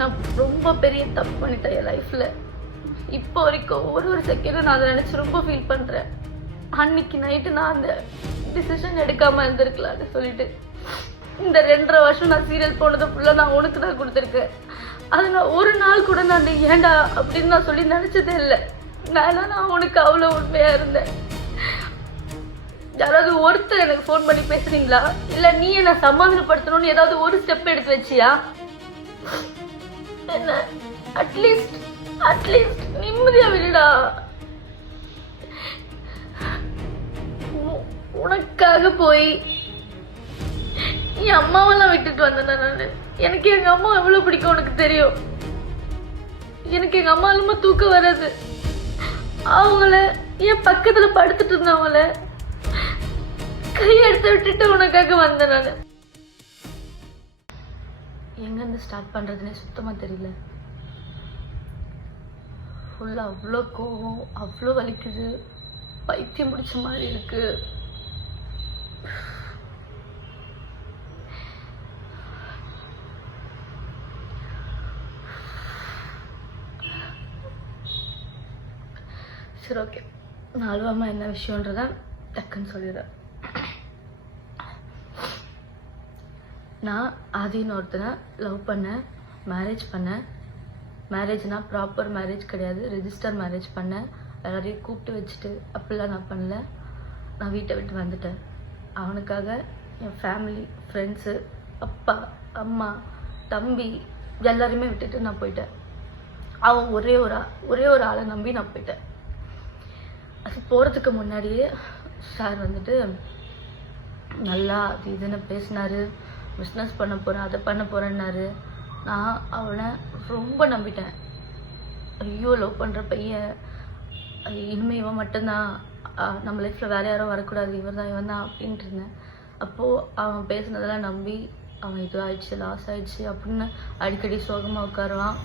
நான் ரொம்ப பெரிய தப்பு பண்ணிட்டேன் என் லைஃப்ல. இப்போ வரைக்கும் ஒரு செகண்டும் நான் அதை நினைச்சு ரொம்ப ஃபீல் பண்றேன். அன்னைக்கு நைட்டு நான் அந்த டிசிஷன் எடுக்காம இருந்திருக்கலாம்னு சொல்லிட்டு இந்த 2.5 வருஷம் நான் சீரியல் போனதை ஃபுல்லா நான் உனக்கு தான் கொடுத்துருக்கேன். அது நான் ஒரு நாள் கூட நான் ஏண்டா அப்படின்னு நான் சொல்லி நினைச்சதே இல்லை. நான் உனக்கு அவ்வளோ உண்மையா இருந்தேன். யாராவது ஒருத்தர் எனக்கு ஃபோன் பண்ணி பேசுறீங்களா, இல்ல நீ என்ன சமாதானப்படுத்தணும்னு ஏதாவது ஒரு ஸ்டெப் எடுத்து வச்சியா? என்ன அட்லீஸ்ட் நிம்மதியா விடுடா. உனக்காக போய் என் அம்மாவெல்லாம் விட்டுட்டு வந்தேன் நான். எனக்கு எங்க அம்மா எவ்வளவு பிடிக்கும் உனக்கு தெரியும். எனக்கு எங்க அம்மா இல்லாம தூக்கம் வராது. அவங்கள என் பக்கத்துல படுத்துட்டு இருந்தவங்கள கையெடுத்து விட்டுட்டு உனக்காக வந்தேன் நான். எங்க இருந்து ஸ்டார்ட் பண்றதுன்னே சுத்தமா தெரியல. ஃபுல்லா அவ்வளோ கோவம், அவ்வளோ வலிக்குது, பைத்தியம் பிடிச்ச மாதிரி இருக்கு. சரி, ஓகே, நான் அழுவாம என்ன விஷயம்ன்றத டக்குன்னு சொல்லிடுறேன். நான் ஆதின்னு ஒருத்தனை லவ் பண்ணேன், மேரேஜ் பண்ணேன். மேரேஜ்னா ப்ராப்பர் மேரேஜ் கிடையாது, ரெஜிஸ்டர் மேரேஜ் பண்ணேன். எல்லாரையும் கூப்பிட்டு வச்சுட்டு அப்படிலாம் நான் பண்ணல. நான் வீட்டை விட்டு வந்துட்டேன். அவனுக்காக என் ஃபேமிலி, ஃப்ரெண்ட்ஸு, அப்பா, அம்மா, தம்பி எல்லாரையுமே விட்டுட்டு நான் போயிட்டேன். அவன் ஒரே ஒரு ஆளை நம்பி நான் போயிட்டேன். அது போகிறதுக்கு முன்னாடியே சார் வந்துட்டு நல்லா அது இதுன்னு பேசினாரு. பிஸ்னஸ் பண்ண போகிறேன், அதை பண்ண போகிறேன்னாரு. நான் அவனை ரொம்ப நம்பிட்டேன். ஐயோ, லவ் பண்ணுற பையன், இனிமேல் இவன் மட்டும்தான், நம்ம லைஃப்பில் வேறு யாரும் வரக்கூடாது, இவன் தான் அப்படின்ட்டு இருந்தேன். அப்போது அவன் பேசுனதெல்லாம் நம்பி அவன் இது ஆயிடுச்சு, லாஸ் ஆயிடுச்சு அப்படின்னு அடிக்கடி சோகமாக உட்காருவான்.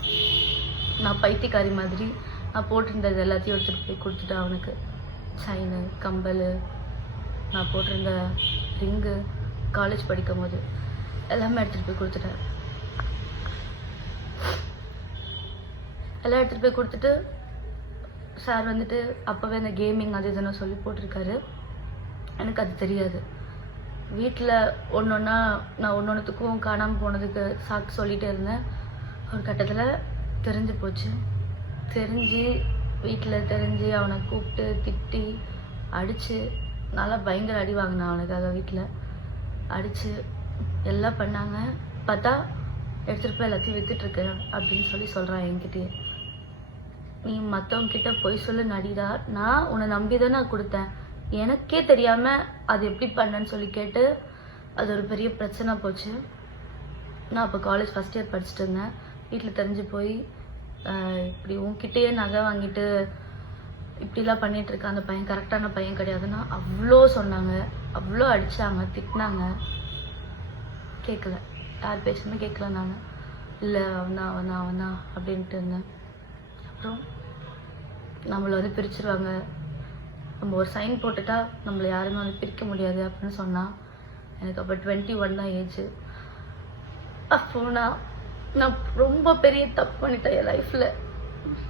நான் பைத்தியக்காரி மாதிரி நான் போட்டிருந்தது எல்லாத்தையும் எடுத்துகிட்டு போய் கொடுத்துட்டேன் அவனுக்கு. செயின், கம்பல், நான் போட்டிருந்த ரிங்கு, காலேஜ் படிக்கும் போது எல்லாமே எடுத்துகிட்டு போய் கொடுத்துட்டேன். எல்லாம் எடுத்துகிட்டு போய் கொடுத்துட்டு சார் வந்துட்டு அப்போவே அந்த கேமிங் அது இதுன்னு சொல்லி போட்டிருக்காரு. எனக்கு அது தெரியாது. வீட்டில் ஒன்றா நான் ஒன்றுத்துக்கும் காணாமல் போனதுக்கு சாக்கு சொல்லிகிட்டே இருந்தேன். ஒரு கட்டத்தில் தெரிஞ்சு போச்சு. வீட்டில் தெரிஞ்சு அவனை கூப்பிட்டு திட்டி அடித்து நல்லா பயங்கர அடி வாங்கினான் அவனுக்காக. வீட்டில் அடித்து எல்லாம் பண்ணாங்க. பார்த்தா எடுத்துகிட்டு போய் எல்லாத்தையும் விற்றுட்ருக்க அப்படின்னு சொல்கிறான் என்கிட்டயே. நீ மற்றவங்கிட்ட போய் சொல்லு நடிடா, நான் உன்னை நம்பி தான் நான் கொடுத்தேன், எனக்கே தெரியாமல் அது எப்படி பண்ணேன்னு சொல்லி கேட்டு அது ஒரு பெரிய பிரச்சனை போச்சு. நான் அப்போ காலேஜ் ஃபஸ்ட் இயர் படிச்சுட்டு இருந்தேன். வீட்டில் தெரிஞ்சு போய் இப்படி உன்கிட்டயே நகை வாங்கிட்டு இப்படிலாம் பண்ணிகிட்ருக்கேன், அந்த பையன் கரெக்டான பையன் கிடையாதுன்னா அவ்வளோ சொன்னாங்க, அவ்வளோ அடித்தாங்க, திட்டினாங்க. கேட்கல, யார் பேசுமே கேட்கல. நான் இல்லை அவனா அப்படின்ட்டு இருந்தேன். அப்புறம் நம்மளை வந்து பிரிச்சுருவாங்க, நம்ம ஒரு சைன் போட்டுட்டா நம்மளை யாருமே வந்து பிரிக்க முடியாது அப்படின்னு சொன்னான். எனக்கு அப்போ 21 தான் ஏஜ். அப்போ நான் ரொம்ப பெரிய தப்பு பண்ணிட்டேன் என் லைஃப்ல.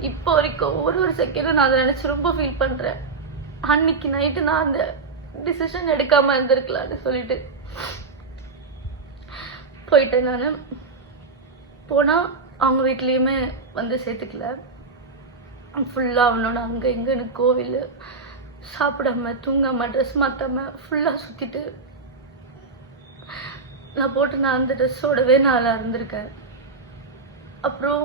இப்போ வரைக்கும் ஒரு செகண்டும் நான் அதை நினைச்சு ரொம்ப ஃபீல் பண்றேன். அன்னைக்கு நைட்டு நான் அந்த டிசிஷன் எடுக்காம இருந்திருக்கலாம்னு சொல்லிட்டு போயிட்டேன். நான் போனா அவங்க வீட்லயுமே வந்து சேர்த்துக்கல. ஃபுல்லா அவனோட அங்க இங்கன்னு கோவில், சாப்பிடாம தூங்காம ட்ரெஸ் மாத்தாம ஃபுல்லா சுத்திட்டு நான் அந்த ட்ரெஸ்ஸோடவே நான் இருந்திருக்கேன். அப்புறம்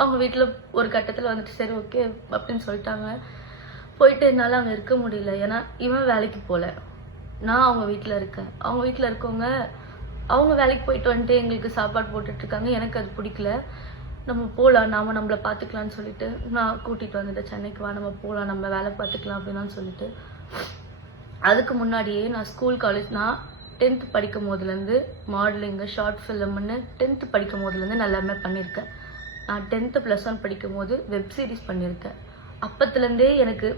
அவங்க வீட்டில் ஒரு கட்டத்தில் வந்துட்டு சரி ஓகே அப்படின்னு சொல்லிட்டாங்க. போயிட்டு என்னால் அங்கே இருக்க முடியல. ஏன்னா இவன் வேலைக்கு போகல, நான் அவங்க வீட்டில் இருக்கேன். அவங்க வீட்டில் இருக்கவங்க அவங்க வேலைக்கு போயிட்டு வந்துட்டு எங்களுக்கு சாப்பாடு போட்டுட்ருக்காங்க. எனக்கு அது பிடிக்கல. நம்ம போகலாம், நம்மளை பார்த்துக்கலான்னு சொல்லிட்டு நான் கூட்டிகிட்டு வந்துட்டேன். சென்னைக்கு வா, நம்ம போகலாம், நம்ம வேலை பார்த்துக்கலாம் அப்படின்னு சொல்லிட்டு. அதுக்கு முன்னாடியே நான் ஸ்கூல் காலேஜ், நான் 10th படிக்கும் போதுலேருந்து மாடலிங்கு, ஷார்ட் ஃபிலிம்னு 10th படிக்கும் போதுலேருந்து நான் எல்லாமே பண்ணியிருக்கேன். நான் 10th +1 படிக்கும் போது வெப் சீரிஸ் பண்ணியிருக்கேன். அப்பத்துலேருந்தே எனக்கு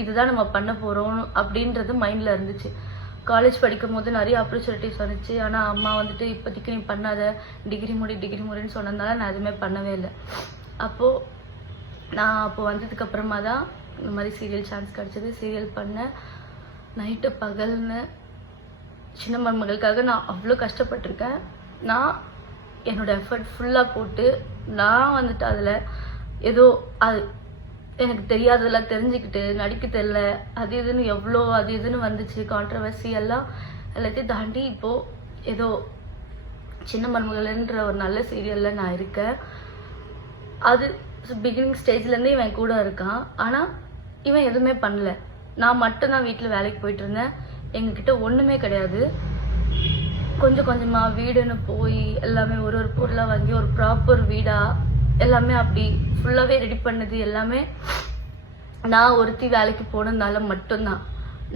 இதுதான் நம்ம பண்ண போகிறோம் அப்படின்றது மைண்டில் இருந்துச்சு. காலேஜ் படிக்கும் போது நிறைய ஆப்பர்ச்சுனிட்டிஸ் வந்துச்சு. ஆனால் அம்மா வந்துட்டு இப்போதைக்கு நீ பண்ணாத, டிகிரி முடின்னு சொன்னதுனால நான் எதுவுமே பண்ணவே இல்லை. அப்போ வந்ததுக்கப்புறமா தான் இந்த மாதிரி சீரியல் சான்ஸ் கிடச்சிது. சீரியல் பண்ணேன். நைட்டு பகல்னு சின்ன மருமகளுக்காக நான் அவ்வளோ கஷ்டப்பட்டிருக்கேன். நான் என்னோடய எஃபர்ட் ஃபுல்லாக போட்டு நான் வந்துட்டு அதில் ஏதோ அது எனக்கு தெரியாததெல்லாம் தெரிஞ்சுக்கிட்டு நடிக்க தெரியல அது இதுன்னு வந்துச்சு. கான்ட்ரவர்சி எல்லாத்தையும் தாண்டி இப்போது ஏதோ சின்ன மருமகள்ன்ற ஒரு நல்ல சீரியலில் நான் இருக்கேன். அது பிகினிங் ஸ்டேஜ்லேருந்தே இவன் கூட இருக்கான். ஆனால் இவன் எதுவுமே பண்ணல. நான் மட்டும்தான் வீட்டில் வேலைக்கு போயிட்டு இருந்தேன். எங்ககிட்ட ஒன்றுமே கிடையாது. கொஞ்சம் கொஞ்சமாக வீடுன்னு போய் எல்லாமே ஒரு பொருளாக வாங்கி ஒரு ப்ராப்பர் வீடாக எல்லாமே அப்படி ஃபுல்லாகவே ரெடி பண்ணது எல்லாமே நான் ஒருத்தி வேலைக்கு போனதுனால மட்டும்தான்.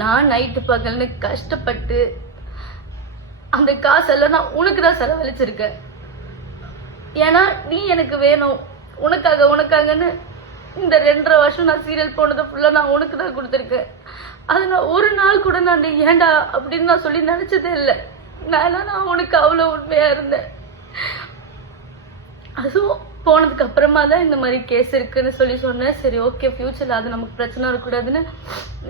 நான் நைட்டு பகல்னு கஷ்டப்பட்டு அந்த காசெல்லாம் நான் உனக்கு தான் செலவழிச்சிருக்கேன். ஏன்னா நீ எனக்கு வேணும், உனக்காகன்னு இந்த 2.5 வருஷம் நான் சீரியல் போனதை ஃபுல்லாக நான் உனக்கு தான் கொடுத்துருக்கேன். அது நான் ஒரு நாள் கூட நான் ஏண்டா அப்படின்னு நான் சொல்லி நினச்சதே இல்லை. நான் உனக்கு அவ்வளோ உண்மையாக இருந்தேன். அதுவும் போனதுக்கு அப்புறமா தான் இந்த மாதிரி கேஸ் இருக்குன்னு சொல்லி சொன்னேன். சரி ஓகே, ஃபியூச்சரில் அது நமக்கு பிரச்சனை இருக்கக்கூடாதுன்னு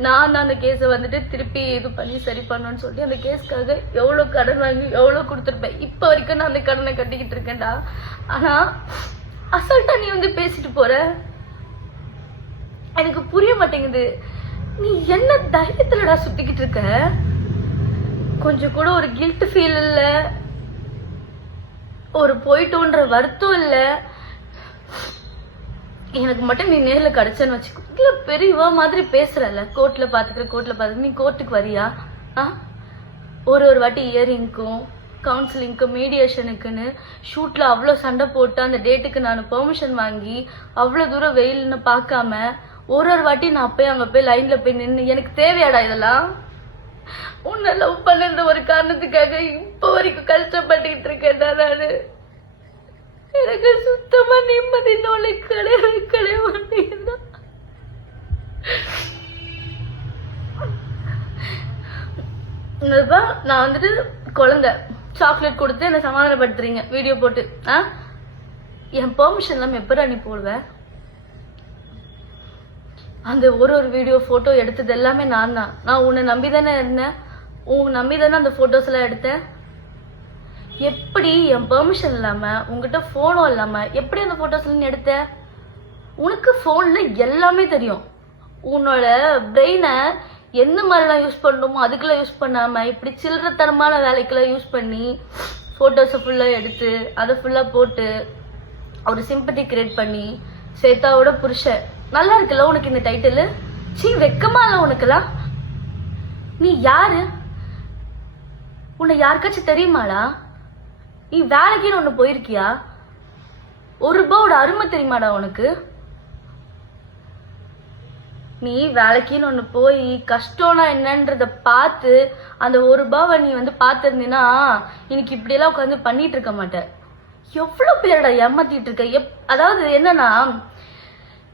நான் தான் அந்த கேஸை வந்துட்டு திருப்பி இது பண்ணி சரி பண்ணணும்னு சொல்லி அந்த கேஸ்க்காக எவ்வளோ கடன் வாங்கி எவ்வளோ கொடுத்துருப்பேன். இப்போ வரைக்கும் நான் அந்த கடனை கட்டிக்கிட்டு இருக்கேன்டா. ஆனால் அசால்ட்டா நீ வந்து பேசிட்டு போற. எனக்கு புரிய மாட்டேங்குது. நீ என்ன தைரியத்துலடா சுத்திக்கிட்டு இருக்க? கொஞ்சம் கூட ஒரு கில்ட் ஃபீல் இல்ல, ஒரு போயிட்டோன்ற வருத்தம் இல்ல. எனக்கு மட்டும் நீ நேர்ல கிடைச்சன்னு வச்சுக்கோ. இல்ல பெரியவா மாதிரி பேசுறல, கோர்ட்ல பாத்துக்கிற நீ கோர்ட்டுக்கு வரியா? ஒரு வாட்டி இயரிங்க்கும் கவுன்சிலிங்க்கு மீடியேஷனுக்குன்னு ஷூட்ல அவ்வளோ சண்டை போட்டு அந்த டேட்டுக்கு நான் பெர்மிஷன் வாங்கி அவ்வளோ தூரம் வெயில்னு பார்க்காம ஒரு வாட்டி நான் போய் அங்கே போய் லைன்ல போய் நின்று எனக்கு தேவையாடா இதெல்லாம்? உன்னை லவ் பண்ணுற ஒரு காரணத்துக்காக இப்போ வரைக்கும் கஷ்டப்பட்டுக்கிட்டு இருக்கேன்டா நானு. எனக்கு சுத்தமா நிம்மதி நோலை கிடையவே மாட்டேங்குதா. நான் வந்துட்டு குழந்தை சாக்லேட் கொடுத்து என்ன சமாதானப்படுத்துறீங்க வீடியோ போட்டு. என் பெர்மிஷன் இல்லாம எப்படா நீ போடுவேன்? அந்த ஒரு வீடியோ போட்டோ எடுத்தது எல்லாமே நான் தான். நான் உன்னை நம்பிதானே இருந்தேன், உன்னை நம்பிதானே அந்த போட்டோஸ் எல்லாம் எடுத்தேன். எப்படி என் பெர்மிஷன் இல்லாம உங்ககிட்ட போனும் இல்லாம எப்படி அந்த போட்டோஸ் எல்லாம் எடுத்த? உனக்கு போன்ல எல்லாமே தெரியும். உன்னோட பிரெயினை எந்த மாதிரிலாம் யூஸ் பண்ணணுமோ அதுக்கெல்லாம் யூஸ் பண்ணாம இப்படி சில்லறத்தனமான வேலைக்கெல்லாம் யூஸ் பண்ணி போட்டோஸை ஃபுல்லாக எடுத்து அதை ஃபுல்லாக போட்டு ஒரு சிம்பத்தி கிரியேட் பண்ணி சேத்தாவோட புருஷன். நல்லா இருக்குல்ல உனக்கு இந்த டைட்டில்? சீ, வெக்கமா இல்ல உனக்குலாம்? நீ யாரு? உன்னை யாருக்காச்சும் தெரியுமாடா? நீ வேலைக்குன்னு ஒன்று போயிருக்கியா? ₹1 அருமை தெரியுமாடா உனக்கு? நீ வேலைக்குன்னு ஒன்று போய் கஷ்டம்னா என்னன்றத பார்த்து அந்த ₹1 நீ வந்து பார்த்துருந்தீன்னா இன்னைக்கு இப்படியெல்லாம் உட்காந்து பண்ணிட்டு இருக்க மாட்டேன். எவ்வளோ பேரோட ஏமாத்திட்டு இருக்க. அதாவது என்னன்னா,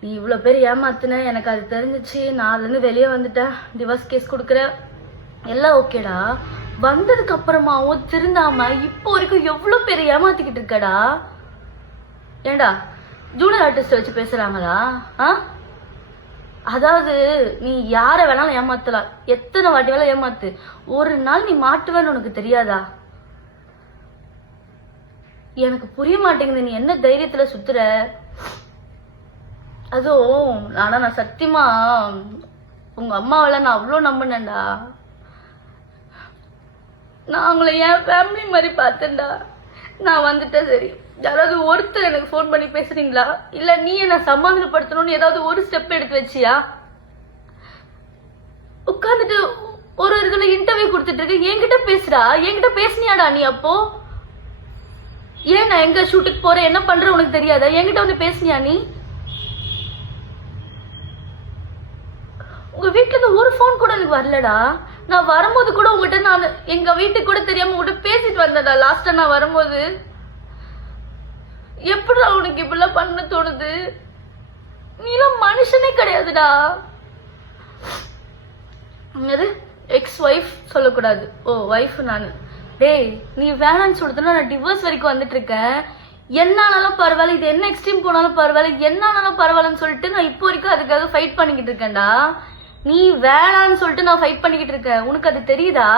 நீ இவ்வளோ பேர் ஏமாத்துன, எனக்கு அது தெரிஞ்சிச்சு, நான் அதுலேருந்து வெளியே வந்துட்டேன், டிவோர்ஸ் கேஸ் கொடுக்குற எல்லாம் ஓகேடா. வந்ததுக்கு அப்புறமாவும் திருந்தாம இப்போ வரைக்கும் எவ்வளோ பேர் ஏமாத்திக்கிட்டு இருக்கடா. ஏண்டா ஜூனியர் ஆர்டிஸ்ட் வச்சு பேசுறாங்களா? அதாவது நீ யாரை வேணாலும் ஏமாத்தலாம், எத்தனை வாட்டி வேணாலும் ஏமாத்து, ஒரு நாள் நீ மாட்டுவேன்னு உனக்கு தெரியாதா? எனக்கு புரிய மாட்டேங்குது நீ என்ன தைரியத்துல சுத்துற. அதுவும் நான் சத்தியமா உங்க அம்மாவெல்லாம் நான் அவ்வளோ நம்பினேன்டா. நான் அவங்கள என் ஃபேமிலி மாதிரி பார்த்தேன்டா. நான் வந்துட்டேன், சரி யாராவது ஒருத்தர் எனக்கு ஃபோன் பண்ணி பேசுறீங்களா, இல்ல நீ என்ன சமாதானப்படுத்தணும்னு ஏதாவது ஒரு ஸ்டெப் எடுத்து வச்சியா? உட்காந்துட்டு ஒரு இதுல இன்டர்வியூ கொடுத்துட்டு இருக்க, என்கிட்ட பேசுறா. என்கிட்ட பேசுனியாடா நீ? அப்போ ஏன் நான் எங்க ஷூட்டுக்கு போறேன் என்ன பண்ற உனக்கு தெரியாதா? என்கிட்ட வந்து பேசுனியா நீ? உங்க வீட்டுல இருந்து ஒரு போன் கூட எனக்கு வரலடா. நான் வரும்போது கூட உங்ககிட்ட நான் எங்க வீட்டுக்கு கூட தெரியாம உங்ககிட்ட பேசிட்டு வந்தடா. லாஸ்டா நான் வரும்போது எப்படிடா உனக்கு இப்படிலாம் பண்ண தோணுது? நீலாம் மனுஷனே கிடையாதுடா. எக்ஸ் ஒய்ஃப் சொல்லக்கூடாது. ஓ ஒய்ஃப் நான். டேய் நீ வேணான்னு சொல்லிட்டுனா நான் டிவோர்ஸ் வரைக்கும் வந்துட்டு இருக்கேன். என்னானாலும் பரவாயில்ல, இது என்ன எக்ஸ்ட்ரீம் போனாலும் பரவாயில்ல, என்னானாலும் பரவாயில்லன்னு சொல்லிட்டு நான் இப்போ வரைக்கும் அதுக்காக ஃபைட் பண்ணிக்கிட்டு இருக்கேன்டா. நீ வேணான்னு சொல்லிட்டு நான் ஃபைட் பண்ணிக்கிட்டு இருக்கேன். உனக்கு அது தெரியுதா?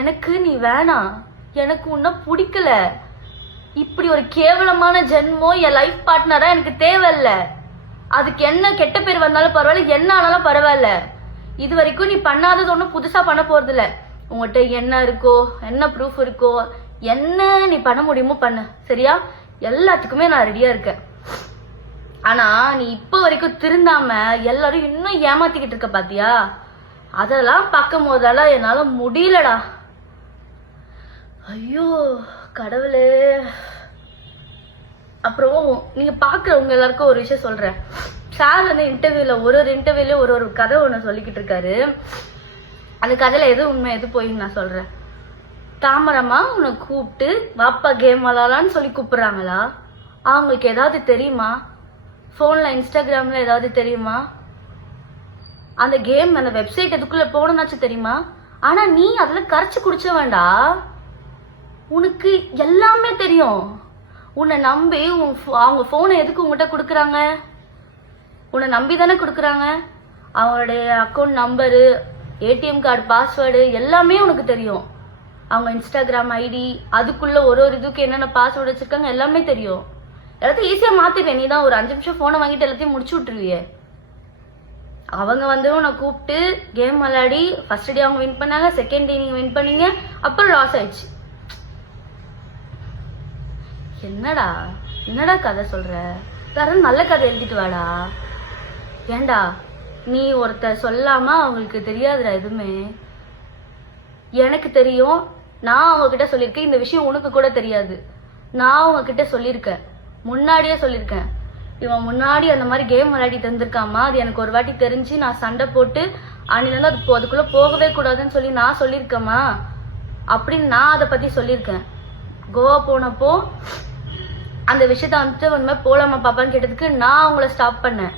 எனக்கு நீ வேணாம், எனக்கு உன்ன பிடிக்கல. இப்படி ஒரு கேவலமான ஜென்மம் என் லைஃப் பார்ட்னரா எனக்கு தேவையில்ல. அதுக்கு என்ன கெட்ட பேர் வந்தாலும் பரவாயில்ல, என்ன ஆனாலும் பரவாயில்ல. இது வரைக்கும் நீ பண்ணாதது ஒன்றும் புதுசா பண்ண போறது இல்ல. உங்ககிட்ட என்ன இருக்கோ, என்ன ப்ரூஃப் இருக்கோ, என்ன நீ பண்ண முடியுமோ பண்ணு, சரியா? எல்லாத்துக்குமே நான் ரெடியா இருக்கேன். ஆனா நீ இப்ப வரைக்கும் திருந்தாம எல்லாரும் இன்னும் ஏமாத்திக்கிட்டு இருக்க பாத்தியா? அதெல்லாம் பார்க்கும் போதெல்லாம் என்னால முடியலடா. ஐயோ கடவுளே. அப்புறம் நீங்க பாக்குறவங்க எல்லாருக்கும் ஒரு விஷயம் சொல்றேன். சார் வந்து இன்டர்வியூல ஒரு இன்டர்வியூல ஒரு கதை ஒண்ணு சொல்லிக்கிட்டு இருக்காரு. அந்த கதையில எது உண்மை எது போயின்னு நான் சொல்றேன். தாமரமா உன்னை கூப்பிட்டு வாப்பா கேம் விளாடலான்னு சொல்லி கூப்பிடுறாங்களா? அவங்களுக்கு ஏதாவது தெரியுமா? போன்ல இன்ஸ்டாகிராம்ல ஏதாவது தெரியுமா? அந்த கேம் அந்த வெப்சைட் எதுக்குள்ள போகணும்னாச்சும் தெரியுமா? ஆனா நீ அதுல கரைச்சு குடிச்ச வேண்டா. உனக்கு எல்லாமே தெரியும். உன்னை நம்பி அவங்க போனை எதுக்கு உங்ககிட்ட கொடுக்குறாங்க? உன்னை நம்பி தானே கொடுக்குறாங்க. அவங்களுடைய account number, ATM card password எல்லாமே உனக்கு தெரியும். அவங்க இன்ஸ்டாகிராம் ஐடி, அதுக்குள்ள ஒரு இதுக்கு என்னென்ன பாஸ்வேர்டு வச்சிருக்காங்க எல்லாமே தெரியும். எல்லாத்தையும் ஈஸியா மாத்திடுவேன். நீ தான் ஒரு 5 நிமிஷம் போனை வாங்கிட்டு எல்லாத்தையும் முடிச்சு விட்டுருவியே. அவங்க வந்து உன்னை கூப்பிட்டு கேம் விளையாடி ஃபர்ஸ்ட் டே அவங்க வின் பண்ணாங்க, செகண்ட் டே நீங்க வின் பண்ணீங்க, அப்புறம் லாஸ் ஆயிடுச்சு. என்னடா என்னடா கதை சொல்ற? வேற நல்ல கதை எழுதிட்டு வாடா. ஏண்டா நீ ஒருத்தர் சொல்லாம அவங்களுக்கு தெரியாதுடா எதுவுமே. எனக்கு தெரியும். நான் அவங்க கிட்ட சொல்லியிருக்கேன். இந்த விஷயம் உனக்கு கூட தெரியாது. நான் அவங்க கிட்ட சொல்லியிருக்கேன், முன்னாடியே சொல்லியிருக்கேன். இவன் முன்னாடி அந்த மாதிரி கேம் விளையாடிட்டு இருந்திருக்காமா, அது எனக்கு ஒரு வாட்டி தெரிஞ்சு நான் சண்டை போட்டு அன்னிலிருந்து அதுக்குள்ள போகவே கூடாதுன்னு சொல்லி நான் சொல்லியிருக்கேமா அப்படின்னு நான் அதை பத்தி சொல்லியிருக்கேன். கோவா போனப்போ அந்த விஷயத்த வந்துட்டு போலாமா பாப்பான்னு கேட்டதுக்கு நான் அவங்கள ஸ்டாப் பண்ணேன்.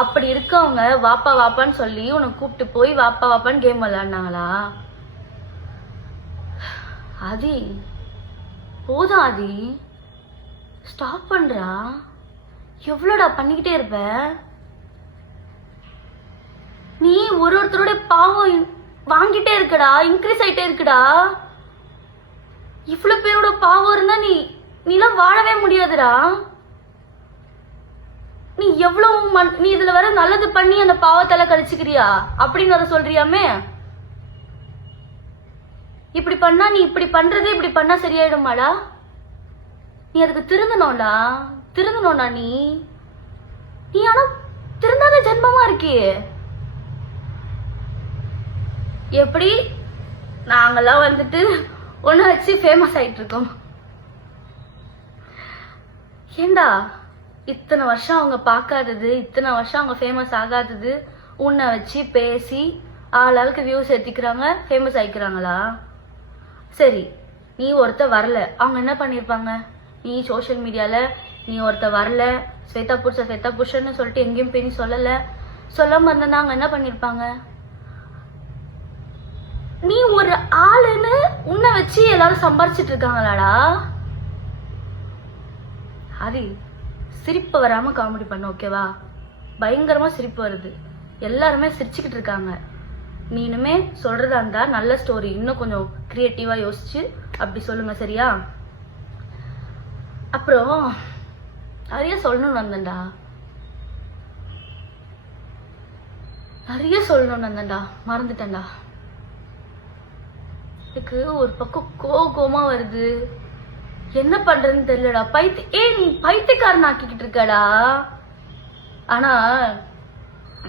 அப்படி இருக்கவங்க வாப்பா வாப்பான்னு சொல்லி உனக்கு கூப்பிட்டு போய் வாப்பா வாப்பான்னு கேம் விளையாடினாங்களா? ஆதி போதும் ஆதி, ஸ்டாப் பண்றா. எவ்வளோடா பண்ணிக்கிட்டே இருப்ப நீ? ஒருத்தரோட பாவம் வாங்கிட்டே இருக்கடா, இன்க்ரீஸ் ஆயிட்டே இருக்குடா. இவ்வளவு பேரோட பாவம் இருந்தா நீலாம் வாழவே முடியாதுடா. நீ எவ்வளவு நீ இதுல வர நல்லது பண்ணி அந்த பாவத்தால கழிச்சுக்கிறியா அப்படின்னு அதை சொல்றியாமே. இப்படி பண்ணா நீ இப்படி பண்றது இப்படி பண்ணா சரியாயிடுமாடா? நீ அதுக்கு திருந்தணும்டா நீ ஆனா திருந்தாத ஜென்மமா இருக்கியே. எப்படி நாங்கெல்லாம் வந்துட்டு ஒண்ணு வச்சு ஃபேமஸ் ஆயிட்டு இருக்கோம். ஏண்டா இத்தனை வருஷம் அவங்க பார்க்காதது, இத்தனை வருஷம் அவங்க ஃபேமஸ் ஆகாதது உன்னை வச்சு பேசி ஆளாளுக்கு வியூஸ் ஏத்திக்கிறாங்க, ஃபேமஸ் ஆயிக்கிறாங்களா? சரி நீ ஒருத்த வரல, அவங்க என்ன பண்ணிருப்பாங்க? நீ சோசியல் மீடியால நீ ஒருத்த வரல, ஸ்வேதா புருஷன்னு சொல்லிட்டு எங்கேயும் போய் நீ சொல்லாம இருந்தா அவங்க என்ன பண்ணிருப்பாங்க? நீ ஒரு ஆளுன்னு உன்னை வச்சு எல்லாரும் சம்பாரிச்சிட்டு இருக்காங்களாடா? ஹரி சிரிப்பு வராம காமெடி பண்ண, ஓகேவா? பயங்கரமா சிரிப்பு வருது, எல்லாருமே சிரிச்சுக்கிட்டு இருக்காங்க. நீ இனிமே சொல்றதா இருந்தா நல்ல ஸ்டோரி இன்னும் கொஞ்சம் கிரியேட்டிவா யோசிச்சு அப்படி சொல்லுங்க, சரியா? அப்புறம் நிறைய சொல்லணும்னு வந்தேன்டா, மறந்துட்டேன்டா. எனக்கு ஒரு பக்கம் கோவமா வருது, என்ன பண்றதுன்னு தெரியலடா. நீ பைத்தியக்காரன் ஆக்கிக்கிட்டு இருக்கடா. ஆனா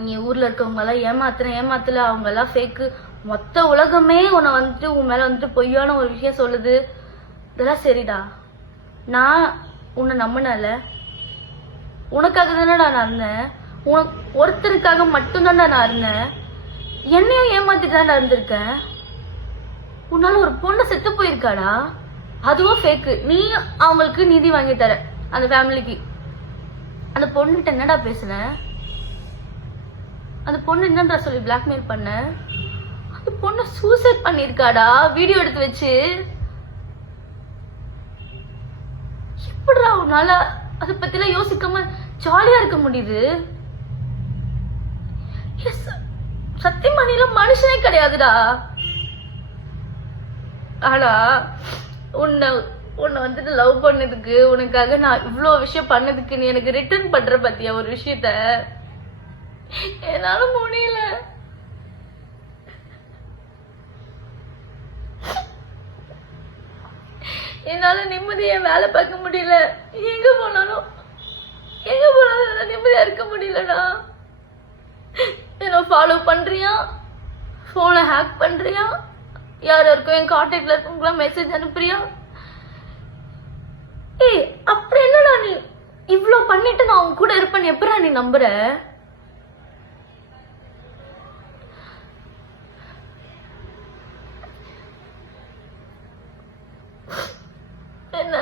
நீ ஊர்ல இருக்கவங்க எல்லாம் ஏமாத்தல, அவங்க எல்லாம் ஃபேக்கு. மொத்த உலகமே உன்னை வந்துட்டு உன் மேல வந்துட்டு பொய்யான ஒரு விஷயம் சொல்லுது. இதெல்லாம் சரிடா. நான் உன்னை நம்பினல, உனக்காக தானடா நான் இருந்தேன். ஒருத்தருக்காக மட்டும்தான்டா நான் இருந்தேன். என்னையும் ஏமாத்திட்டு தான்டா இருந்திருக்கேன். உன்னால ஒரு பொண்ணு செத்து போயிருக்காடா, அதுவும் ஃபேக்கு. நீ அவங்களுக்கு நிதி வாங்கி தர அந்த ஃபேமிலிக்கு. அந்த பொண்ணுகிட்ட என்னடா பேசுன? அந்த பொண்ணு என்னன்றா சொல்லி பிளாக்மெயில் பண்ண? அந்த பொண்ணு சூசைட் பண்ணிருக்காடா வீடியோ எடுத்து வச்சு. எப்படிடா உன்னால அதை பத்திலாம் யோசிக்காம ஜாலியா இருக்க முடியுது? சத்தியமா நீலாம் மனுஷனே கிடையாதுடா. ஆனா உன்னை வந்துட்டு லவ் பண்ணதுக்கு, உனக்காக நான் இவ்வளோ விஷயம் பண்ணதுக்கு நீ எனக்கு ரிட்டர்ன் பண்ற பத்தியா ஒரு விஷயத்த? என்னால முடியல. என்னால நிம்மதியா வேலை பார்க்க முடியல. எங்க போனாலும் நிம்மதியா இருக்க முடியலடா. என்ன ஃபாலோ பண்றியா, போனை ஹேக் பண்றியா, யார் யாருக்கும் என் கான்டாக்ட்ல இருக்கவங்களாம் மெசேஜ் அனுப்புறியா? ஏய் அப்படி என்னடா நீ இவ்ளோ பண்ணிட்டு நான் உன் கூட இருப்பேன்னு எப்படா நீ நம்புற? என்ன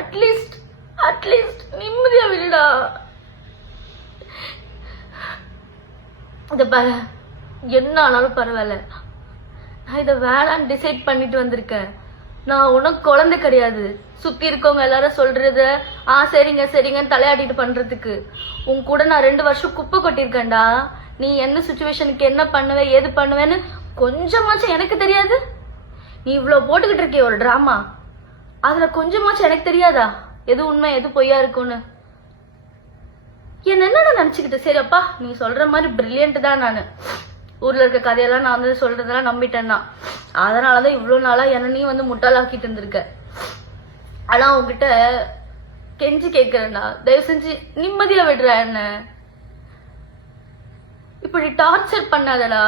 அட்லீஸ்ட் நிம்மதியா விடுடா. இத பாரு, என்ன ஆனாலும் பரவாயில்ல, நான் இதை வேணான்னு டிசைட் பண்ணிட்டு வந்திருக்கேன். நான் உனக்கு குழந்தை கிடையாது. சுத்தி இருக்கவங்க எல்லாரும் சொல்றத சரிங்கன்னு தலையாடிட்டு பண்றதுக்கு உன் கூட நான் 2 வருஷம் குப்பை கொட்டிருக்கேன்டா. நீ என்ன சுச்சுவேஷனுக்கு என்ன பண்ணுவ ஏது பண்ணுவேன்னு கொஞ்சமாச்சும் எனக்கு தெரியாது? நீ இவ்வளவு போட்டுக்கிட்டு இருக்கிய ஒரு டிராமா, அதுல கொஞ்சமாச்சும் எனக்கு தெரியாதா எது உண்மை எது பொய்யா இருக்கும்னு? என்ன நினைச்சுக்கிட்டு சரி அப்பா நீ சொல்ற மாதிரி பிரில்லியன்ட் தான், நானு ஊர்ல இருக்க கதையெல்லாம் நான் வந்து சொல்றதெல்லாம் நம்பிட்டேன்னா, அதனாலதான் இவ்வளவு நாளா என்ன நீ வந்து முட்டாளாக்கிட்டு இருந்திருக்க. ஆனா உங்ககிட்ட கெஞ்சி கேட்கிறேன்டா, தயவு செஞ்சு நிம்மதியா விடுற. என்ன இப்படி டார்ச்சர் பண்ணாதடா.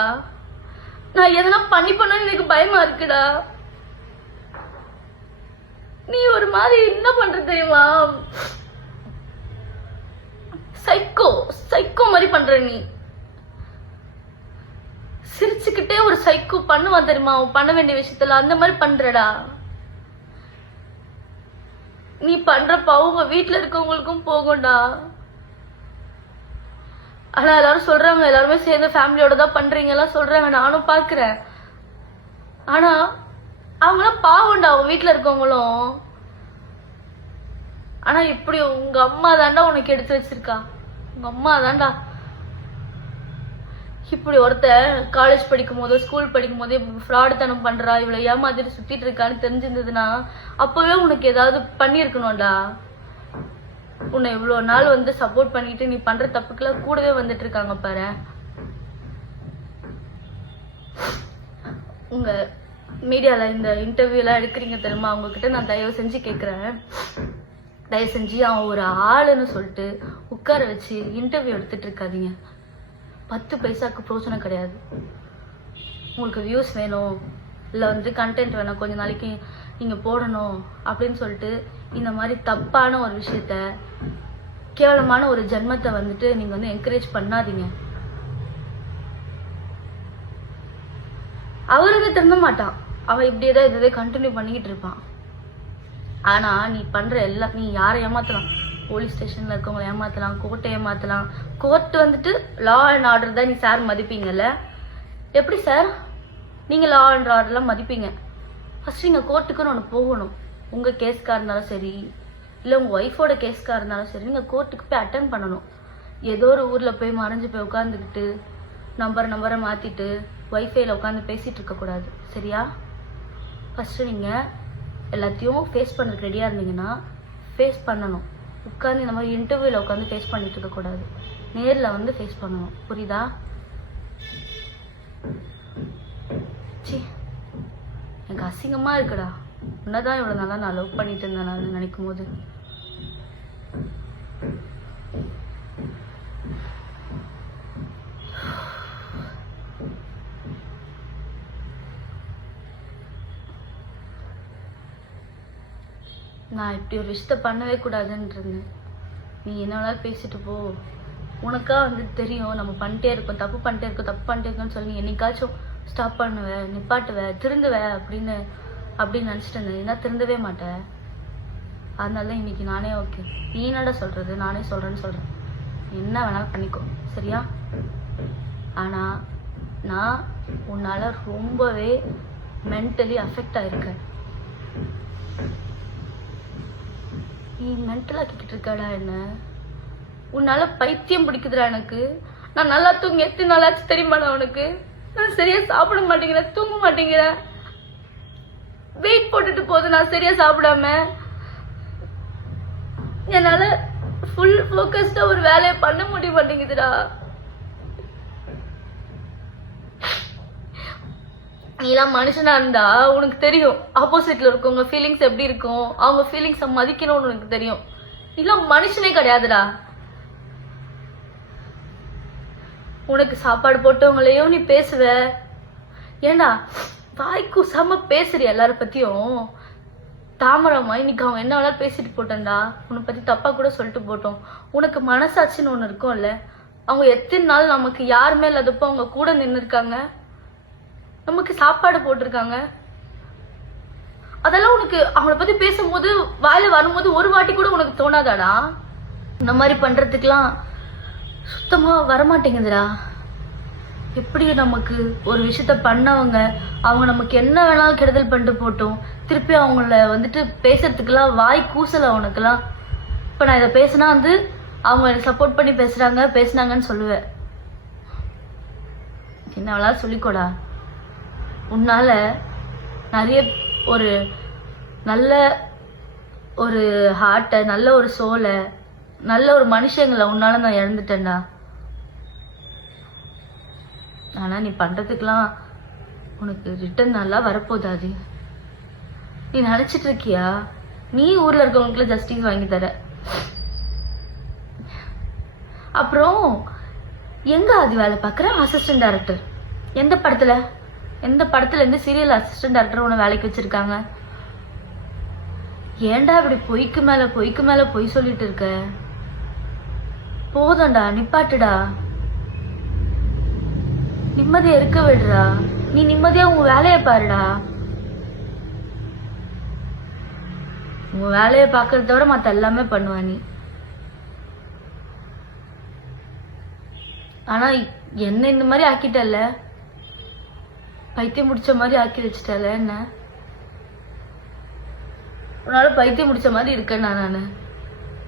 நான் எதனா பண்ணணும்னு எனக்கு பயமா இருக்குடா. நீ ஒரு மாதிரி என்ன பண்ற தெரியுமா? சைக்கோ மாதிரி பண்ற நீ. சிரிச்சுக்கிட்டே ஒரு சைக்கோ பண்ணுவான் தெரியுமா பண்ண வேண்டிய விஷயத்துல, அந்த மாதிரி பண்றடா. நீ பண்றப்ப அவங்க வீட்டுல இருக்கவங்களுக்கும் போகும்டா. ஆனா எல்லாரும் சொல்றாங்க, எல்லாருமே சேர்ந்து ஃபேமிலியோட தான் பண்றீங்க எல்லாம் சொல்றாங்க, நானும் பாக்குறேன். ஆனா அவங்களாம் பாவம்டா அவங்க வீட்டுல இருக்கவங்களும். ஆனா இப்படி உங்க அம்மா தாண்டா உனக்கு எடுத்து வச்சிருக்கா. உங்க அம்மா தாண்டா இப்படி ஒருத்த காலேஜ் படிக்கும் போதோ ஸ்கூல் படிக்கும் போதே ஃப்ராடு தனம் பண்றா, இவ்வளவு ஏமாத்திட்டு சுத்திட்டு இருக்கான்னு தெரிஞ்சிருந்ததுன்னா அப்பவே உனக்கு ஏதாவது பண்ணிருக்கணும்டா. உன்னை இவ்வளவு நாள் வந்து சப்போர்ட் பண்ணிட்டு நீ பண்ற தப்புக்குள்ள கூடவே வந்துட்டு இருக்காங்க பாரு. உங்க மீடியால இந்த இன்டர்வியூ எல்லாம் எடுக்கிறீங்க தெரியுமா, அவங்க கிட்ட நான் தயவு செஞ்சு கேக்குறேன், தயவு செஞ்சு அவன் ஒரு ஆளுன்னு சொல்லிட்டு உட்கார வச்சு இன்டர்வியூ எடுத்துட்டு இருக்காதீங்க. 10 பைசாக்கு பிரோஜனம் கிடையாது. உங்களுக்கு வியூஸ் வேணும் இல்லை வந்து கண்டென்ட் வேணும், கொஞ்ச நாளைக்கு நீங்க போடணும் அப்படின்னு சொல்லிட்டு இந்த மாதிரி தப்பான ஒரு விஷயத்த, கேவலமான ஒரு ஜென்மத்தை வந்துட்டு நீங்க வந்து என்கரேஜ் பண்ணாதீங்க. அவருக்கு திருந்த மாட்டான், அவன் இப்படியேதான் இதை கண்டினியூ பண்ணிக்கிட்டு இருப்பான். ஆனா நீ பண்ற எல்லாம், நீ யாரை ஏமாத்தலாம், போலீஸ் ஸ்டேஷன்ல இருக்கவங்களை ஏமாத்தலாம், கோர்ட்டை ஏமாத்தலாம். கோர்ட் வந்துட்டு லா அண்ட் ஆர்டர் தான் நீ சார் மதிப்பீங்கல்ல? எப்படி சார் நீங்க லா அண்ட் ஆர்டர்லாம் மதிப்பீங்க? ஃபர்ஸ்ட் நீங்க கோர்ட்டுக்குன்னு ஒன்று போகணும். உங்க கேஸ்கா இருந்தாலும் சரி, இல்லை உங்க ஒய்ஃபோட கேஸ்கா இருந்தாலும் சரி, நீங்க கோர்ட்டுக்கு போய் அட்டென்ட் பண்ணணும். ஏதோ ஒரு ஊர்ல போய் மறைஞ்சு போய் உட்காந்துக்கிட்டு நம்பரை மாத்திட்டு ஒய்ஃபைல உட்காந்து பேசிட்டு இருக்க கூடாது, சரியா? ஃபர்ஸ்ட் நீங்க எல்லாத்தையும் ஃபேஸ் பண்ணுறதுக்கு ரெடியா இருந்தீங்கன்னா ஃபேஸ் பண்ணணும். உட்காந்து இந்த மாதிரி இன்டர்வியூல உட்காந்து ஃபேஸ் பண்ணிட்டு இருக்க கூடாது, நேர்ல வந்து ஃபேஸ் பண்ணணும், புரியுதா? சி எனக்கு அசிங்கமா இருக்குடா. உன்னதான் இவ்வளவு நாளா நான் லவ் பண்ணிட்டு இருந்தேன் நான் நினைக்கும் போது. நான் இப்படி ஒரு விஷயத்த பண்ணவே கூடாதுன்னு இருந்தேன். நீ என்ன வேணாலும் பேசிட்டு போ, உனக்கா வந்து தெரியும் நம்ம பண்ணிட்டே இருக்கோம், தப்பு பண்ணிட்டே இருக்கோம்னு சொல்லி என்னைக்காச்சும் ஸ்டாப் பண்ணுவ, நிப்பாட்டுவ, திருந்துவ அப்படின்னு நினைச்சிட்டு இருந்தேன். என்ன திருந்தவே மாட்டேன். அதனாலதான் இன்னைக்கு நானே ஓகே, நீ என்னடா சொல்றது, நானே சொல்றேன்னு சொல்றேன். என்ன வேணாலும் பண்ணிக்கோ, சரியா? ஆனால் நான் உன்னால் ரொம்பவே மென்டலி அஃபெக்ட் ஆகிருக்கேன். நீ மென்டல் ஆக்கிக்கிட்டு இருக்காடா என்ன? உன்னால பைத்தியம் பிடிக்குதுடா எனக்கு. நான் நல்லா தூங்கி எத்தனை நாளாச்சு தெரியுமாடா உனக்கு? நான் சரியா சாப்பிட மாட்டேங்கிறேன், தூங்க மாட்டேங்கிறேன், வெயிட் போட்டுட்டு போகுது நான் சரியா சாப்பிடாம. என்னால ஃபுல் ஃபோக்கஸ்டா ஒரு வேலையை பண்ண முடிய மாட்டேங்குதுடா. நீலாம் மனுஷனா இருந்தா உனக்கு தெரியும் ஆப்போசிட்ல இருக்கவங்க ஃபீலிங்ஸ் எப்படி இருக்கும், அவங்க ஃபீலிங்ஸை மதிக்கணும்னு உனக்கு தெரியும். நீலாம் மனுஷனே கிடையாதுடா. உனக்கு சாப்பாடு போட்டவங்களையும் நீ பேசுவ. ஏண்டா வாய்க்கு செம்ம பேசுறிய எல்லார பத்தியும். தாமரமா இன்னைக்கு அவங்க என்ன வேணாலும் பேசிட்டு போட்டேன்டா, உன்னை பத்தி தப்பா கூட சொல்லிட்டு போட்டோம். உனக்கு மனசாட்சின்னு ஒண்ணு இருக்கும்ல. அவங்க எத்தனை நாள் நமக்கு யாருமே இல்லாதப்போ அவங்க கூட நின்று இருக்காங்க, நமக்கு சாப்பாடு போட்டிருக்காங்க. அதெல்லாம் உனக்கு அவங்கள பத்தி பேசும்போது வாயில வரும்போது ஒரு வாட்டி கூட உனக்கு தோணாதாடா? இந்த மாதிரி பண்றதுக்கெல்லாம் சுத்தமா வரமாட்டேங்குதுடா. எப்படி நமக்கு ஒரு விஷயத்த பண்ணவங்க அவங்க நமக்கு என்ன வேணாலும் கெடுதல் பண்ணிட்டு போட்டோம், திருப்பி அவங்கள வந்துட்டு பேசுறதுக்கெல்லாம் வாய் கூசல அவனுக்கெல்லாம். இப்ப நான் இதை பேசினா வந்து அவங்க எனக்கு சப்போர்ட் பண்ணி பேசினாங்கன்னு சொல்லுவேன். என்ன வேணாலும் சொல்லிக்கோடா. உன்னால நிறைய ஒரு நல்ல ஒரு ஹார்ட்டை, நல்ல ஒரு சோலை, நல்ல ஒரு மனுஷங்களை உன்னால நான் இழந்துட்டேன்டா. ஆனா நீ பண்றதுக்கெல்லாம் உனக்கு ரிட்டர்ன் நல்லா வரப்போதாது. நீ நினைச்சிட்டு இருக்கியா நீ ஊர்ல இருக்கவங்களுக்கு ஜஸ்டிஸ் வாங்கி தர? அப்புறம் எங்க அது வேலை பாக்குற அசிஸ்டன்ட் டைரக்டர்? எந்த படத்துல இருந்து சீரியல் அசிஸ்டன்ட் டைரக்டர் உன்னை வேலைக்கு வச்சிருக்காங்க? ஏன்டா இப்படி பொய்க்கு மேல பொய் சொல்லிட்டு இருக்க? போதும்டா, நிப்பாட்டுடா, நிம்மதியா இருக்க விடுறா. நீ நிம்மதியா உன் வேலைய பாருடா. உன் வேலைய பாக்குறத விட மத்த எல்லாமே பண்ணுவ நீ. ஆனா என்ன இந்த மாதிரி ஆக்கிட்டல, பைத்தியம் முடிச்ச மாதிரி ஆக்கி வச்சிட்டல என்ன? உன்னால பைத்தியம் முடிச்ச மாதிரி இருக்கேன் நானு.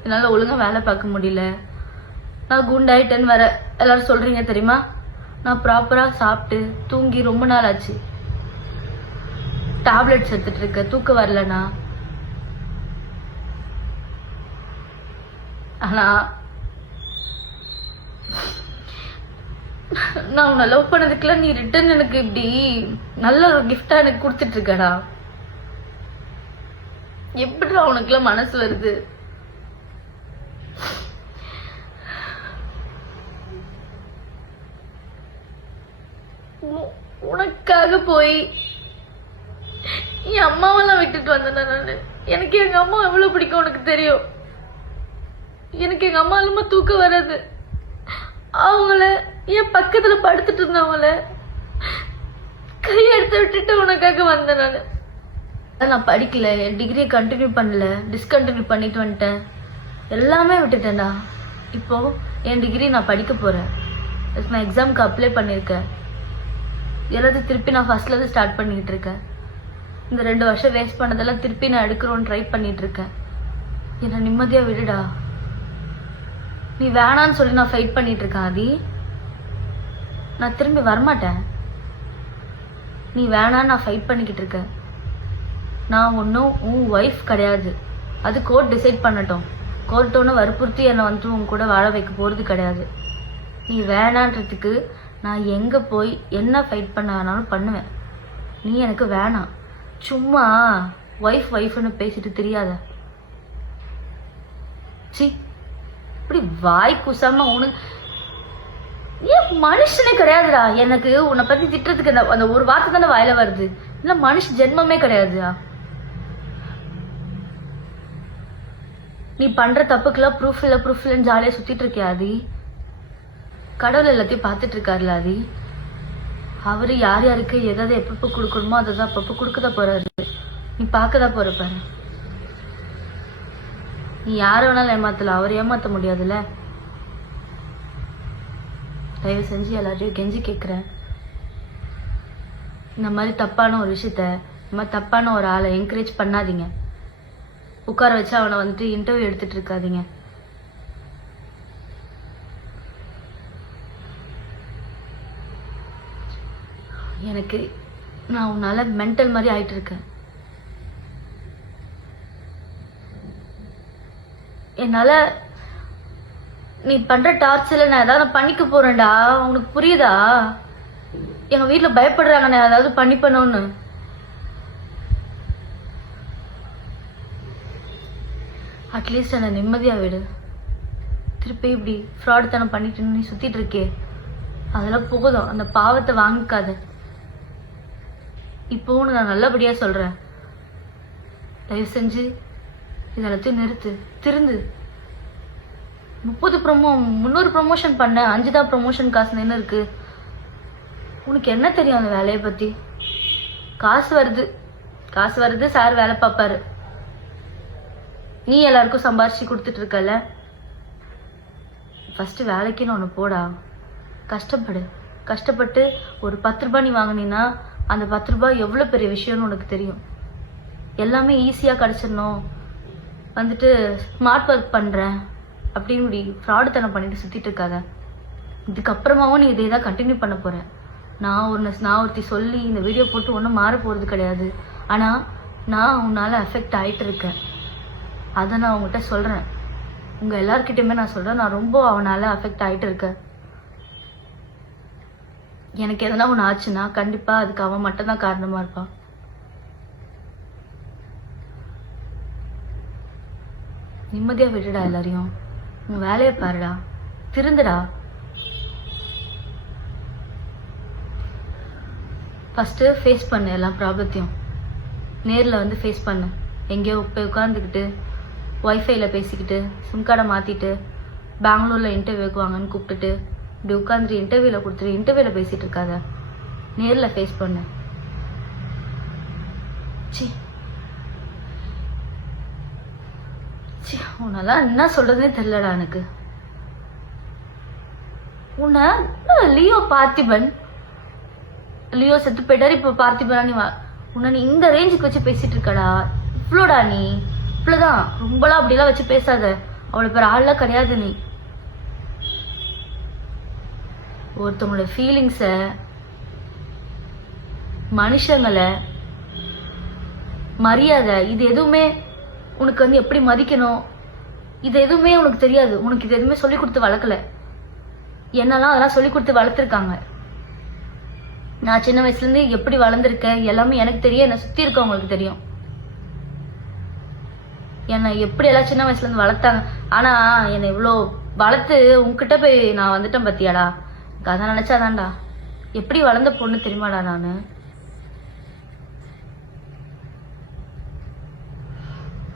என்னால ஒழுங்கா வேலை பார்க்க முடியல, நான் குண்டாயிட்டேன்னு வர எல்லாரும் சொல்றீங்க தெரியுமா? நான் ப்ராப்பரா சாப்பிட்டு தூங்கி ரொம்ப நாள் ஆச்சு. டேப்லெட்ஸ் எடுத்துட்டு இருக்க, தூக்கம் வரலனா. ஆனா நான் உன்னை லவ் பண்ணதுக்குள்ள நீ ரிட்டர்ன் எனக்கு இப்படி நல்ல ஒரு கிஃப்டா எனக்கு கொடுத்துட்டு இருக்கடா. எப்படிடா உனக்குலாம் மனசு வருது? உனக்காக போய் என் அம்மாவெல்லாம் விட்டுட்டு வந்தேன் நானு. எனக்கு எங்க அம்மா எவ்வளவு பிடிக்கும் உனக்கு தெரியும். எனக்கு எங்க அம்மா இல்லாம தூக்கம் வராது. அவங்கள என் பக்கத்துல படுத்துட்டு இருந்தவங்கள கையெடுத்து விட்டுட்டு உனக்காக வந்தேன் நானு. நான் படிக்கல, என் டிகிரியை கண்டினியூ பண்ணல, டிஸ்கண்டினியூ பண்ணிட்டு வந்துட்டேன், எல்லாமே விட்டுட்டேன்டா. இப்போ என் டிகிரி நான் படிக்க போறேன். நான் எக்ஸாமுக்கு அப்ளை பண்ணியிருக்கேன். எல்லாத்தையும் திருப்பி நான் ஃபர்ஸ்ட்ல இருந்து ஸ்டார்ட் பண்ணிட்டு இருக்கேன். இந்த 2 வருஷம் வேஸ்ட் பண்ணதெல்லாம் திருப்பி நான் எடுக்கிறோன்னு ட்ரை பண்ணிட்டு இருக்கேன். என்ன நிம்மதியா விடுடா. நீ வேணான்னு சொல்லி நான் ஃபைட் பண்ணிட்டு இருக்கேன் ஆதி. நான் திரும்பி வரமாட்டேன். நீ வேணான்னு நான் ஃபைட் பண்ணிக்கிட்டு இருக்கேன். நான் ஒன்றும் உன் ஒய்ஃப் கிடையாது. அது கோர்ட் டிசைட் பண்ணட்டும். கோர்ட் ஒன்று வற்புறுத்தி என்னை வந்து உன் கூட வாழ வைக்க போகிறது கிடையாது. நீ வேணான்றதுக்கு நான் எங்கே போய் என்ன ஃபைட் பண்ண வேணாலும் பண்ணுவேன். நீ எனக்கு வேணாம். சும்மா ஒய்ஃப்னு பேசிட்டு தெரியாத. சி இப்படி வாய் குசாம உனக்கு ஏன் மனுஷனே கிடையாதுடா. எனக்கு உன்னை பத்தி திட்டுறதுக்கு அந்த ஒரு வார்த்தை தானே வாயில வருது. இல்ல மனுஷ ஜென்மமே கிடையாதுடா. நீ பண்ற தப்புக்கெல்லாம் ப்ரூஃப் இல்லைன்னு ஜாலியா சுத்திட்டு இருக்கியா ஆதி? கடவுள் எல்லாத்தையும் பார்த்துட்டு இருக்காருல ஆதி. அவரு யார் யாருக்கு எதாவது எப்பப்ப கொடுக்கணுமோ அதை தான் அப்பப்ப கொடுக்கதான் போறாரு. நீ பார்க்கதான் போற பாரு. நீ யார வேணாலும் ஏமாத்தல, அவர் ஏமாத்த முடியாதுல்ல. தயவு செஞ்சு எல்லாத்தையும் கெஞ்சி கேட்குறேன். இந்த மாதிரி தப்பான ஒரு விஷயத்த, இந்த மாதிரி தப்பான ஒரு ஆளை என்கரேஜ் பண்ணாதீங்க. உட்கார வச்சு அவனை வந்துட்டு இன்டர்வியூ எடுத்துட்டு இருக்காதீங்க. எனக்கு நான் உன்னால மென்டல் மாதிரி ஆயிட்டு இருக்கேன். என்னால நீ பண்ற டார்ச்சர்ல நான் ஏதாவது பண்ணிக்க போறேன்டா. உனக்கு புரியுதா? எங்க வீட்டுல பயப்படுறாங்க நான் ஏதாவது பண்ணிப்பணும்னு. அட்லீஸ்ட் என்ன நிம்மதியா விடு. திருப்பி இப்படி ஃப்ராட் தனம் பண்ணிட்டு நீ சுத்திட்டு இருக்கே, அதெல்லாம் போதும். அந்த பாவத்தை வாங்கிக்காத. இப்போவும் நான் நல்லபடியா சொல்றேன், தயவு செஞ்சு இதெல்லாத்தையும் நிறுத்து, திருந்து. 300 ப்ரமோஷன் பண்ண, 5 தான் ப்ரமோஷன் காசு என்ன இருக்கு? உனக்கு என்ன தெரியும் அந்த வேலையை பத்தி? காசு வருது, சார் வேலை பார்ப்பாரு. நீ எல்லாருக்கும் சம்பாரிச்சு கொடுத்துட்டு இருக்கல. ஃபர்ஸ்ட் வேலைக்குன்னு ஒன்று போடா. கஷ்டப்பட்டு ஒரு 10 ரூபாய் நீ வாங்கினீன்னா அந்த 10 ரூபாய் எவ்வளோ பெரிய விஷயம்னு உனக்கு தெரியும். எல்லாமே ஈஸியாக கிடச்சிடணும், வந்துட்டு ஸ்மார்ட் ஒர்க் பண்ணுறேன் அப்படின்னு இப்படி ஃப்ராடுத்தனம் பண்ணிட்டு சுற்றிட்டு இருக்காத. இதுக்கப்புறமாவும் நீ இதே தான் கண்டினியூ பண்ண போற. நான் ஒருத்தி சொல்லி இந்த வீடியோ போட்டு ஒன்றும் மாற போகிறது கிடையாது. ஆனால் நான் உன்னால் அஃபெக்ட் ஆகிட்டு இருக்கேன். அதை நான் உங்ககிட்ட சொல்கிறேன். உங்கள் எல்லார்கிட்டையுமே நான் சொல்கிறேன், நான் ரொம்ப அவனால் அஃபெக்ட் ஆகிட்டு இருக்கேன். எனக்கு எதனா ஒன்று ஆச்சுன்னா கண்டிப்பாக அதுக்கு அவன் மட்டும்தான் காரணமாக இருப்பான். நிம்மதியா விட்டுடா. எல்லாரையும் உன் வேலையை பாருடா, திருந்துடா. ஃபர்ஸ்ட் ஃபேஸ் பண்ணு எல்லா ப்ராப்ளத்தையும். நேரில் வந்து ஃபேஸ் பண்ணு. எங்கேயோ போய் உட்காந்துக்கிட்டு ஒய்ஃபைல பேசிக்கிட்டு சிம் கார்டை மாற்றிட்டு பெங்களூரில் இன்டர்வியூக்கு வாங்கன்னு கூப்பிட்டுட்டு இப்படி உட்காந்துட்டு இன்டர்வியூவில் கொடுத்துட்டு இன்டர்வியூவில் பேசிகிட்டு இருக்காத. நேரில் ஃபேஸ் பண்ணு. உன்னெல்லாம் என்ன சொல்றதுனே தெரியலடா எனக்கு. உன்னை லியோ செத்து போயிட்டாரு, இப்ப பார்த்திபனா நீ உன்னை நீ இந்த ரேஞ்சுக்கு வச்சு பேசிட்டு இருக்கடா. இவ்வளோடா நீ, இவ்வளவுதான். ரொம்பலாம் அப்படிலாம் வச்சு பேசாத. அவ்வளவு பேர் ஆள்லாம் கிடையாது நீ. ஒருத்தவங்களோட ஃபீலிங்ஸ, மனுஷங்களை, மரியாதை, இது எதுவுமே உனக்கு வந்து எப்படி மதிக்கணும், இது எதுவுமே உனக்கு தெரியாது. உனக்கு இது எதுவுமே சொல்லி கொடுத்து வளர்க்கல. என்னெல்லாம் அதெல்லாம் சொல்லி கொடுத்து வளர்த்துருக்காங்க. நான் சின்ன வயசுல இருந்து எப்படி வளர்ந்துருக்கேன் எல்லாமே எனக்கு தெரியும். என்னை சுத்தி இருக்கவங்களுக்கு தெரியும் என்னை எப்படி எல்லாம் சின்ன வயசுல இருந்து வளர்த்தாங்க. ஆனா என்னை இவ்வளோ வளர்த்து உன்கிட்ட போய் நான் வந்துட்டேன் பத்தியாடா. அதை நினைச்சாதான்டா எப்படி வளர்ந்த பொண்ணு தெரியுமாடா நானு.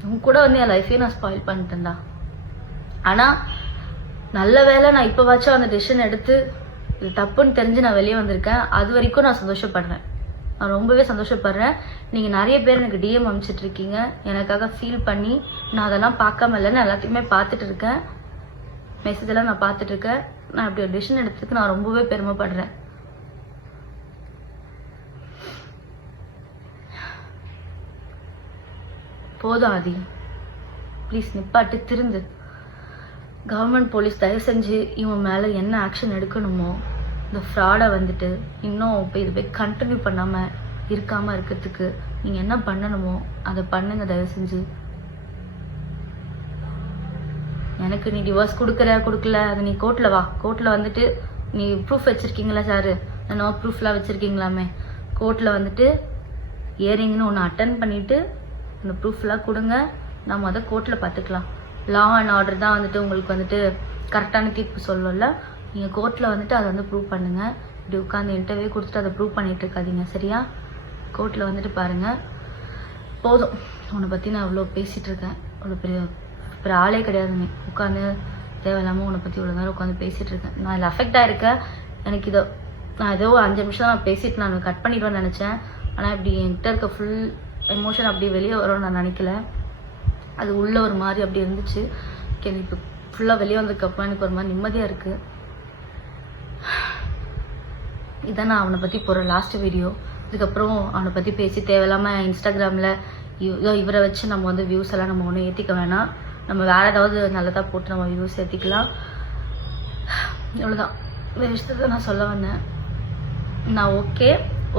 உன் கூட வந்து என் லைஃபையும் நான் ஸ்பாயில் பண்ணிட்டேன்டா. ஆனா நல்ல வேலை நான் இப்பவாச்சும் அந்த டிசிஷன் எடுத்து இது தப்புன்னு தெரிஞ்சு நான் வெளியே வந்திருக்கேன். அது வரைக்கும் நான் சந்தோஷப்படுறேன். நான் ரொம்பவே சந்தோஷப்படுறேன். நீங்க நிறைய பேர் எனக்கு டிஎம் அனுப்பிச்சிட்டு இருக்கீங்க எனக்காக ஃபீல் பண்ணி. நான் அதெல்லாம் பார்க்காம இல்லைன்னு எல்லாத்தையுமே பார்த்துட்டு இருக்கேன். மெசேஜ் எல்லாம் நான் பார்த்துட்டு இருக்கேன். நான் இப்படி ஒரு டிசிஷன் எடுத்ததுக்கு நான் ரொம்பவே பெருமைப்படுறேன். போதும் ஆதி, ப்ளீஸ் நிப்பாட்டு, திருந்து. கவர்மெண்ட் போலீஸ் தயவு செஞ்சு இவன் மேலே என்ன ஆக்ஷன் எடுக்கணுமோ, இந்த ஃப்ராடை வந்துட்டு இன்னும் இப்போ இது போய் கண்டினியூ பண்ணாமல் இருக்காமல் இருக்கிறதுக்கு நீங்கள் என்ன பண்ணணுமோ அதை பண்ணுங்க தயவு செஞ்சு. எனக்கு நீ டிவோர்ஸ் கொடுக்கல, அது நீ கோர்ட்டில் வா. கோர்ட்டில் வந்துட்டு நீ ப்ரூஃப் வச்சுருக்கீங்களா சார்? நோ ப்ரூஃப்லாம் வச்சுருக்கீங்களாமே. கோர்ட்டில் வந்துட்டு இயரிங்னு ஒன்று அட்டன் பண்ணிவிட்டு அந்த ப்ரூஃப்லாம் கொடுங்க. நம்ம அதை கோர்ட்டில் பார்த்துக்கலாம். லா அண்ட் ஆர்டர் தான் வந்துட்டு உங்களுக்கு வந்துட்டு கரெக்டான தீர்ப்பு சொல்லல. நீங்கள் கோர்ட்டில் வந்துட்டு அதை வந்து ப்ரூவ் பண்ணுங்கள். இப்படி உட்காந்து இன்டர்வியூ கொடுத்துட்டு அதை ப்ரூவ் பண்ணிட்டு இருக்காதீங்க, சரியா? கோர்ட்டில் வந்துட்டு பாருங்கள். போதும், உன்னை பற்றி நான் இவ்வளோ பேசிகிட்டு இருக்கேன். அவ்வளோ பெரிய ஆளே கிடையாது நீ. உட்காந்து தேவையில்லாமல் உன்னை பற்றி இவ்வளோ நேரம் உட்காந்து பேசிகிட்டு இருக்கேன். நான் இதில் அஃபெக்ட் ஆகிருக்கேன். எனக்கு நான் ஏதோ 5 நிமிஷம் நான் பேசிட்டு நான் கட் பண்ணிடுவேன்னு நினச்சேன். ஆனால் இப்படி என்கிட்ட இருக்க ஃபுல் எமோஷன் அப்படி வெளியே வரும்னு நான் நினைக்கல. அது உள்ள ஒரு மாதிரி அப்படி இருந்துச்சு. இப்போ ஃபுல்லாக வெளியே வந்ததுக்கப்புறம் எனக்கு ஒரு மாதிரி நிம்மதியாக இருக்குது. இதான் நான் அவனை பற்றி போகிற லாஸ்ட் வீடியோ. இதுக்கப்புறம் அவனை பற்றி பேசி தேவையில்லாமல் இன்ஸ்டாகிராமில் இவரை வச்சு நம்ம வந்து வியூஸ் எல்லாம் நம்ம ஒன்றும் ஏற்றிக்க வேணாம். நம்ம வேறு ஏதாவது நல்லதாக போட்டு நம்ம வியூஸ் ஏற்றிக்கலாம். இவ்வளோதான் இந்த விஷயத்தை நான் சொல்ல வந்தேன். நான்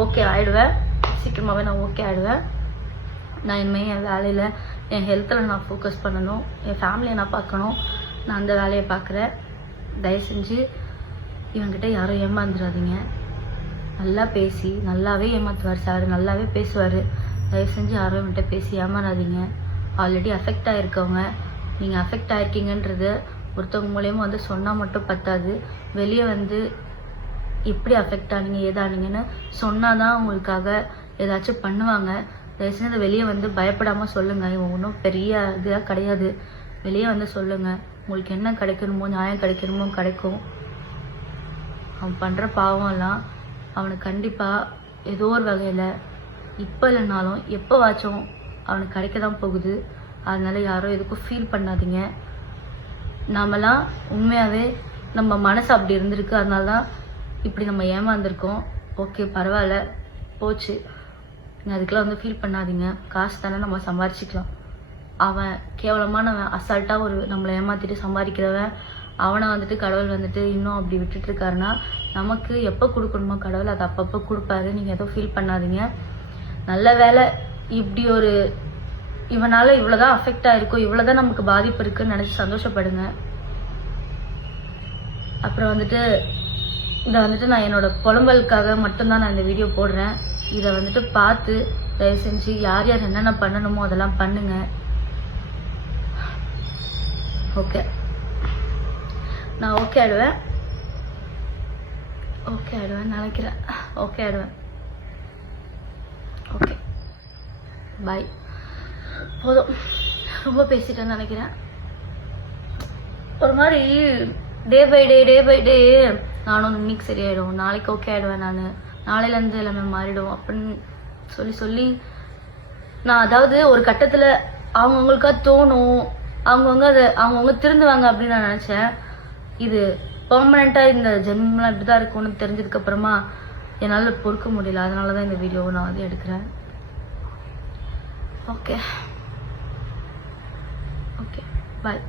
ஓகே ஆகிடுவேன், சீக்கிரமாகவே நான் ஓகே ஆகிடுவேன். நான் இனிமேல் என் வேலையில் என் ஹெல்த்தில் நான் ஃபோக்கஸ் பண்ணணும், என் ஃபேமிலியை நான் பார்க்கணும். நான் அந்த வேலையை பார்க்குறேன். தயவு செஞ்சு இவங்கிட்ட யாரும் ஏமாந்துடாதீங்க. நல்லா பேசி நல்லாவே ஏமாற்றுவார் சார், நல்லாவே பேசுவார். தயவு செஞ்சு யாரும் இவன்கிட்ட பேசி ஏமாறாதீங்க. ஆல்ரெடி அஃபெக்ட் ஆகிருக்கவங்க, நீங்கள் அஃபெக்ட் ஆகிருக்கீங்கன்றது ஒருத்தவங்க மூலியமாக வந்து சொன்னால் மட்டும் பத்தாது. வெளியே வந்து எப்படி அஃபெக்ட் ஆனீங்க ஏதானீங்கன்னு சொன்னால் தான் உங்களுக்காக ஏதாச்சும் பண்ணுவாங்க. தயவுசெய்து அதை வெளியே வந்து பயப்படாமல் சொல்லுங்கள். இவன் ஒன்றும் பெரிய இதாக கிடையாது. வெளியே வந்து சொல்லுங்கள். உங்களுக்கு என்ன கிடைக்கணுமோ, நியாயம் கிடைக்கணுமோ கிடைக்கும். அவன் பண்ணுற பாவம்லாம் அவனுக்கு கண்டிப்பாக ஏதோ ஒரு வகையில் இப்போ இல்லைனாலும் எப்போவாச்சும் அவனுக்கு கிடைக்க தான் போகுது. அதனால யாரும் எதுக்கும் ஃபீல் பண்ணாதீங்க. நாமெல்லாம் உண்மையாகவே நம்ம மனசு அப்படி இருந்திருக்கு, அதனால தான் இப்படி நம்ம ஏமாந்துருக்கோம். ஓகே பரவாயில்ல, போச்சு. அதுக்கெல்லாம் வந்து ஃபீல் பண்ணாதீங்க. காசு தானே நம்ம சம்பாரிச்சிக்கலாம். அவன் கேவலமானவன், அசால்ட்டாக ஒரு நம்மளை ஏமாற்றிட்டு சம்பாதிக்கிறவன். அவனை வந்துட்டு கடவுள் வந்துட்டு இன்னும் அப்படி விட்டுட்டு இருக்காருன்னா நமக்கு எப்போ கொடுக்கணுமோ கடவுள் அதை அப்பப்போ கொடுப்பாரு. நீங்கள் எதுவும் ஃபீல் பண்ணாதீங்க. நல்ல வேலை இப்படி ஒரு இவனால் இவ்வளோதான் அஃபெக்ட் ஆகிருக்கும், இவ்வளோதான் நமக்கு பாதிப்பு இருக்குன்னு நினச்சி சந்தோஷப்படுங்க. அப்புறம் வந்துட்டு இதை வந்துட்டு நான் என்னோட புலம்பலுக்காக மட்டும்தான் நான் இந்த வீடியோ போடுறேன். இதை வந்துட்டு பார்த்து தயவு செஞ்சு யார் யார் என்னென்ன பண்ணணுமோ அதெல்லாம் பண்ணுங்க. ஓகே நான் ஓகே ஆயிடுவேன் நினைக்கிறேன். ஓகே ஆயிடுவேன். Okay bye. போதும், ரொம்ப பேசிட்டேன்னு நினைக்கிறேன். ஒரு மாதிரி டே பை டே நானும் இன்னைக்கு சரியாயிடும், நாளைக்கு ஓகே ஆயிடுவேன், நான் நாளையிலேருந்து எல்லாமே மாறிடும் அப்படின்னு சொல்லி நான் அதாவது ஒரு கட்டத்தில் அவங்கவுங்களுக்கா தோணும், அவங்கவுங்க திருந்துவாங்க அப்படின்னு நான் நினச்சேன். இது பெர்மனெண்ட்டாக இந்த ஜென்மலாம் இப்படி தான் இருக்கும்னு தெரிஞ்சதுக்கப்புறமா என்னால் பொறுக்க முடியல. அதனால தான் இந்த வீடியோவை நான் வந்து எடுக்கிறேன். Okay bye.